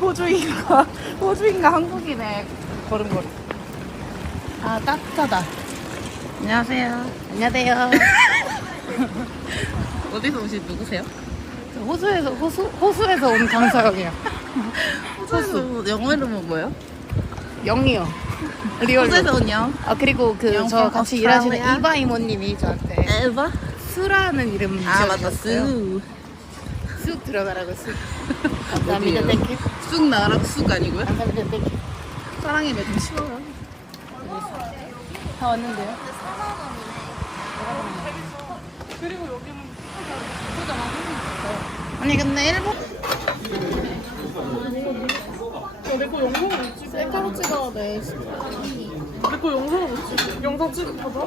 호주인가 호주인가 한국인의 걸음걸이. 아 따뜻하다. 안녕하세요. 안녕하세요. 어디서 오신 누구세요? 저 호주에서 호수 호수에서 온 강서영이요. 호수 영어 이름은 뭐예요? 영이요. 리얼로. 호주에서 온요. 아 그리고 그영저 같이 Australia? 일하시는 이바 이모님이 저한테 에바? 수라는 이름 아 맞다 지어주셨어요. 수. 쑥 들어가라고 쑥. 감사합니다. 땡큐. 쑥 나라고 쑥 아니고요? 감사합니다. 땡큐. 사랑이 맺기 쉬워요. 다 왔는데요? 아니 근데 일본 내거 영상을 못 찍어. 셀카로 찍어야 돼. 내거 영상을 못 찍어. 영상 찍어 봐봐.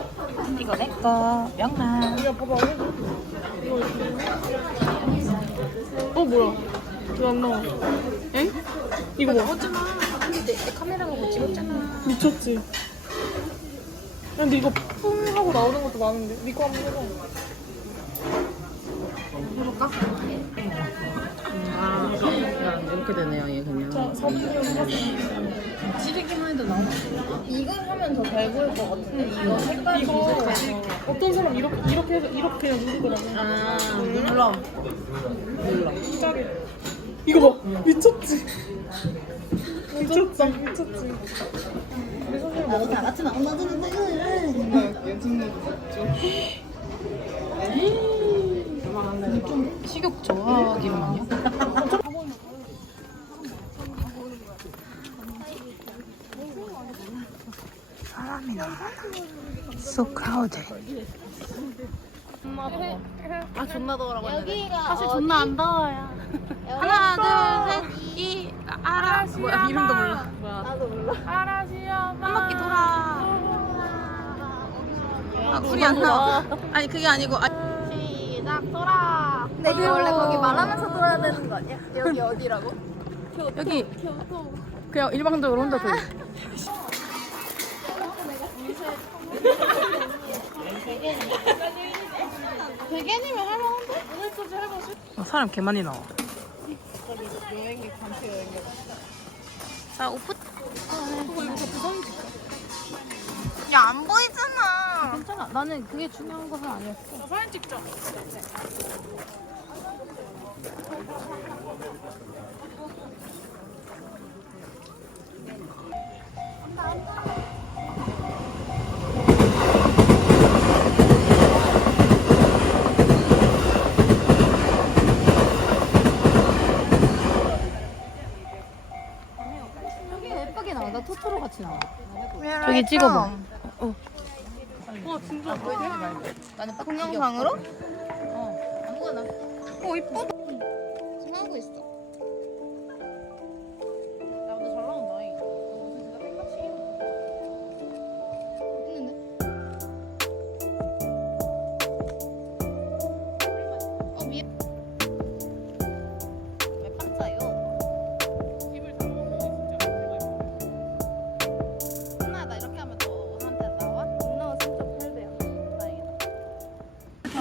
이거 내거 명란 야 봐봐. 이거 이렇게. 어? 왜안 나와? 엥? 이거 뭐? 근데 내 카메라가 못 찍었잖아 미쳤지. 야, 근데 이거 뿡 하고 나오는 것도 많은데. 니거 한번 해봐. 아 그냥 이렇게 되네요 얘 그냥. 자, 사진을 찌르기만 해도 나와. 이거 하면 더 잘 보일 것 같은데 이거 색깔이 이거 어떤 사람 이렇게 이렇게 해서 이렇게 그냥 누르더라고. 아 눌러. 짜게. 이거 봐. 미쳤지. 미쳤지. 미쳤지. 먹어. 다 같이 나온다는데 좀 식욕 저하기만요 사람이 너무 많아 So crowded 아 존나 더워라고 했는데. 사실 존나 안 더워요. 하나 둘셋이 알아 뭐야 이름도 몰라. 뭐야. 한 바퀴 돌아. 아 불이 안 나와. 아니 그게 아니고 아, 시작 돌아. 근데 이거 원래 거기 말하면서 돌아야 되는 거 아니야? 여기 어디라고? 여기 그냥 일방적으로 혼자 돌 대개님이 할만한데? 어, 사람 개 많이 나와. 자. 오프? 야안 보이잖아. 괜찮아. 나는 그게 중요한 것은 아니었어. 사진 찍자. 저기 찍어봐 와 진짜. 나는 빡 동영상으로? 어 아무거나 어 이쁘다. 지금 하고 있어.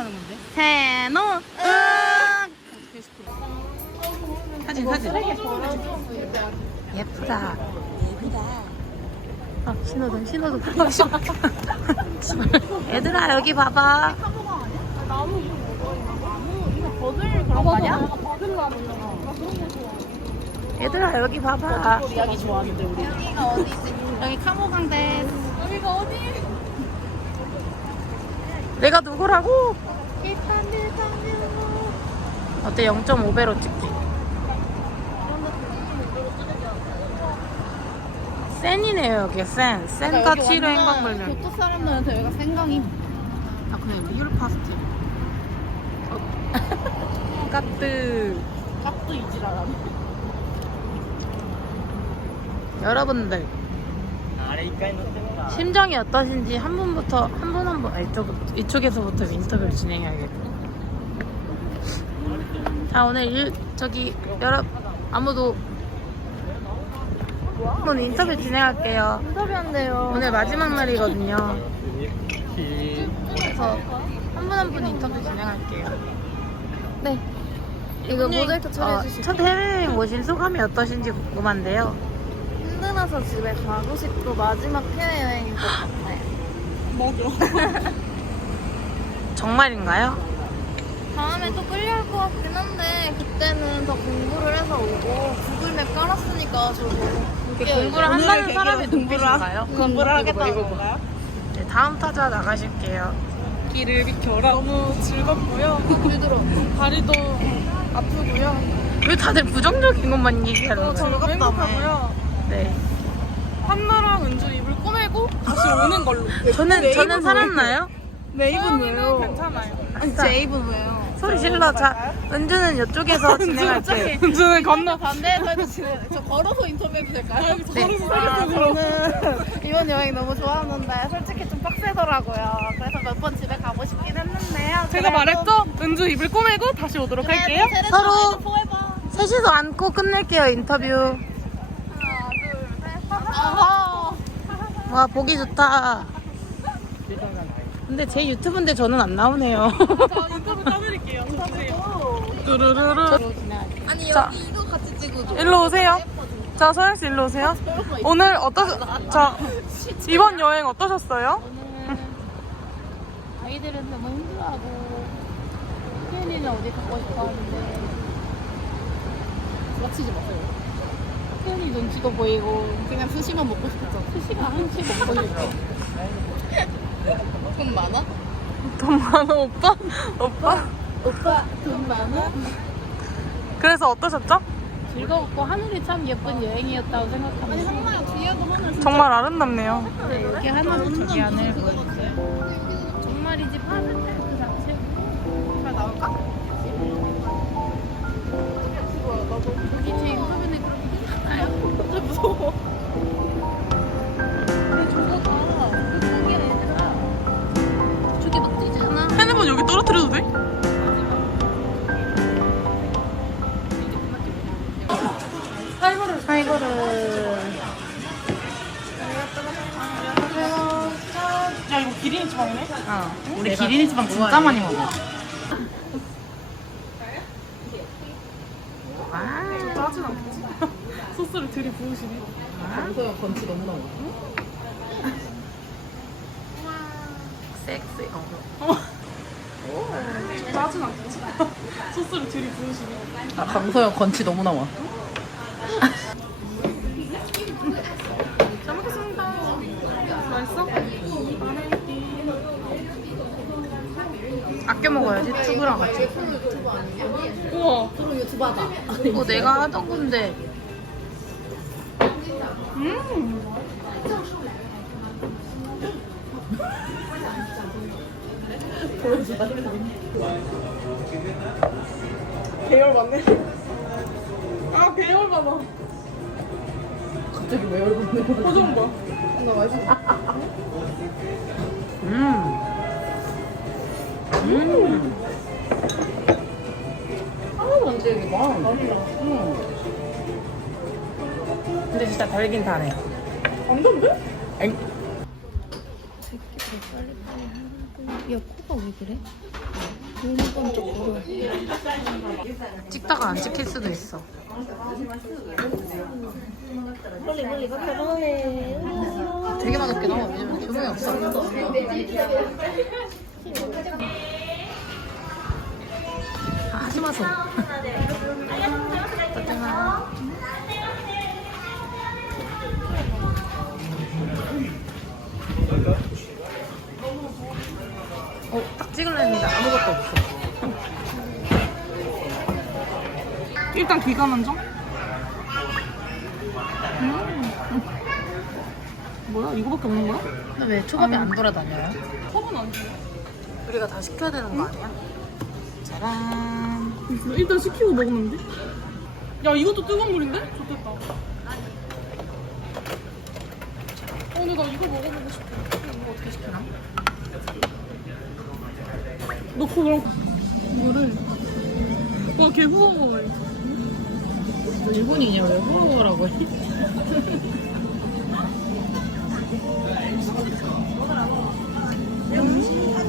하는 건데? 세노 사진 사진. 예쁘다. 예쁘다. 아, 신호등, 신호등. 얘들아, 여기 봐봐. 버들 그런 거 아니야? 버들 나무잖아. 얘들아, 여기 봐봐. 이야기 좋아하는데 우리. 여기가 어디지? 여기 카모강대. 여기가 어디? 내가 누구라고? 어때, 0.5배로 찍기. 센이네요, 여기 센. 센과 치료 행방불명. 교토 사람들한테 여기가 생강이. 아 그냥 리얼 파스트. 까뜨. 값도 이지라라네. 여러분들. 심정이 어떠신지 한 분부터, 한 분 한 분, 아, 이쪽, 이쪽에서부터 인터뷰를 진행해야겠네. 자, 오늘 일, 저기, 여러, 아무도, 오늘 인터뷰 진행할게요. 인터뷰한대요. 오늘 마지막 날이거든요. 그래서 한 분 한 분 인터뷰 진행할게요. 네. 이거 모자이크 어, 처리해주시고 첫 해외여행 오신 소감이 어떠신지 궁금한데요. 힘들어서 집에 가고 싶고 마지막 해외여행인 것 같아요. 정말인가요? 다음에 또 끌려올 것 같긴 한데 그때는 더 공부를 해서 오고 구글맵 깔았으니까 저도 공부를 한다는 사람이 누구신가요? 공부를 하겠다는 건가요? 네, 다음 타자 나가실게요. 길을 비켜라. 너무 즐겁고요. 힘들어. 다리도 아프고요. 왜 다들 부정적인 것만 얘기하는 또 거예요? 저도 행복하고요. 네. 한나랑 은주 입을 꼬매고 다시 오는 걸로. 저는 저는 살았나요? 내 입은 왜요? 괜찮아요. 제 입은 왜요? 소리 질러. 자, 은주는 이쪽에서 진행할게요. 은주는 건너. 반대에서 해도 지금 저 걸어서 인터뷰해도 될까요? 네. 아, 저는 이번 여행 너무 좋았는데 솔직히 좀 빡세더라고요. 그래서 몇 번 집에 가고 싶긴 했는데요. 제가 그래도 말했죠? 은주 입을 꼬매고 다시 오도록 그래도 할게요. 세레 서로- 서로 포에버. 셋이서 안고 끝낼게요, 인터뷰. 하나, 둘, 셋. 아하. 와, 보기 좋다. 근데 제 유튜브인데 저는 안 나오네요. 자, 따드릴게요. 뚜루루루. 아니 자. 여기 이거 같이 찍어줘. 일로 오세요. 자, 소영 씨 일로 오세요. 오늘 어떠, 자, 이번 여행 어떠셨어요? 아이들은 너무 힘들어하고 태연이는 어디 가고 싶어 하는데 맞히지 마세요. 태연이 눈치가 보이고 그냥 수시만 먹고 싶죠. 수시가 한치 먹고 싶어. 돈 많아? 돈 많아, 오빠? 오빠? 오빠 돈 많아? 그래서 어떠셨죠? 즐거웠고 하늘이 참 예쁜 여행이었다고 생각합니다. 엄마야 뒤에도 하늘 정말 아름답네요. 네, 여기 하늘 저기 하늘 보여주세요. 정말이지 파는데 그 자체. 잘 나올까? 여기 제 인터뷰는 그렇게 하나요? 무서워. 근데 저거가 기린이 처음이네? 어. 우리 기린이 지방 진짜 많이 먹어. 와. 짜진 않겠지? 소스를 들이부으시네. 섹시. 짜진 않겠지? 소스를 들이부으시네. 아, 강서영 건치 너무 나와. 투브랑 같이. 우와. 이거 내가 하던 건데. 음. 계열 맞네. 아, 계열 맞아. 갑자기 왜 얼굴 내고 표정 봐. 음. 음. 하나도 안 봐. 근데 진짜 달긴 다네. 안 된대? 야 코가 왜 그래? 너무 깜짝거려. 찍다가 안 찍힐 수도 있어. 빨리 빨리 가져해 되게 맛없게 나와. 왜냐면 조명이 없어. 아, 하지 마세요. 찍으려 했는데 아무것도 없어. 일단 기간 한정? 뭐야? 이거밖에 없는 거야? 근데 왜 초밥이 안 돌아다녀요? 컵은 안 돼. 우리가 다 시켜야 되는 거 아니야? 짜란. 일단 시키고 먹는데? 야, 이것도 뜨거운 물인데? 좋겠다. 어, 근데 나 이거 먹어보고 싶어. 이거 어떻게 시키나? 넣고 그럼 이거를 와, 개 후원 거야. 일본이냐 왜 호러라고 해?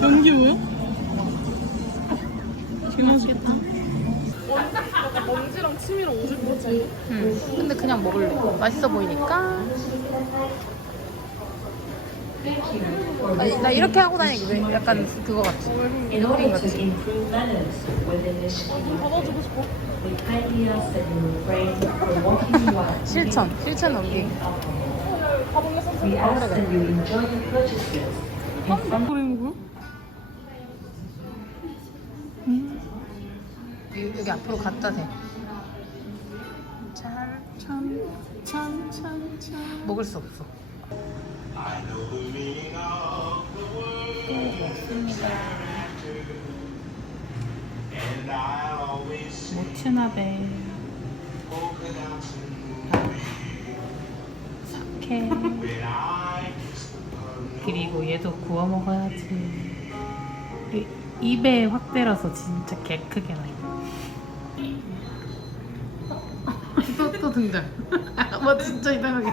연기 뭐야? 개 맛있겠다. 먼지랑 치미랑 오줌 거지. 응. 근데 그냥 먹을래. 맛있어 보이니까. 나, 나 이렇게 하고 다니기 왜 약간 그거 같지? In order to improve manners within the school, 받아주고 싶어. we kindly ask that you refrain from walking around 실천. 실천 넘기. 가볼래 선생 We ask that you enjoy your purchases 안 그리는 거야? 여기, 앞으로 갖다 대. 먹을 수 없어. 모츠나베. 사케. 그리고 얘도 구워 먹어야지. 이- 입의 확대라서 진짜 개 크게 나. 또, 또 등장. 뭐 진짜 이상하게.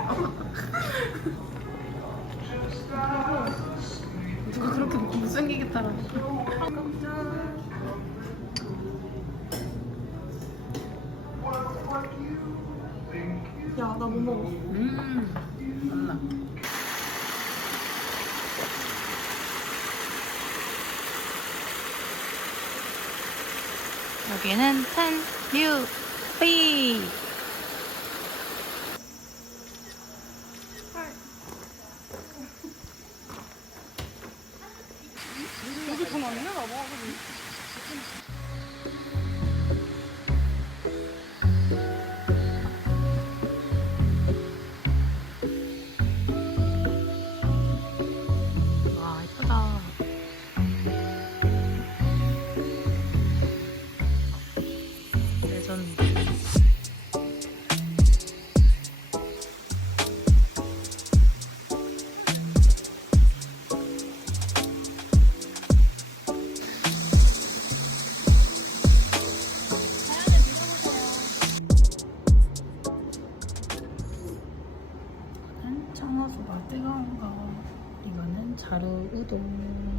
누가 그렇게 못생기게 따라. 야, 나 못 먹어. 음, 맞나? 여기는 산류비. 자루 우동.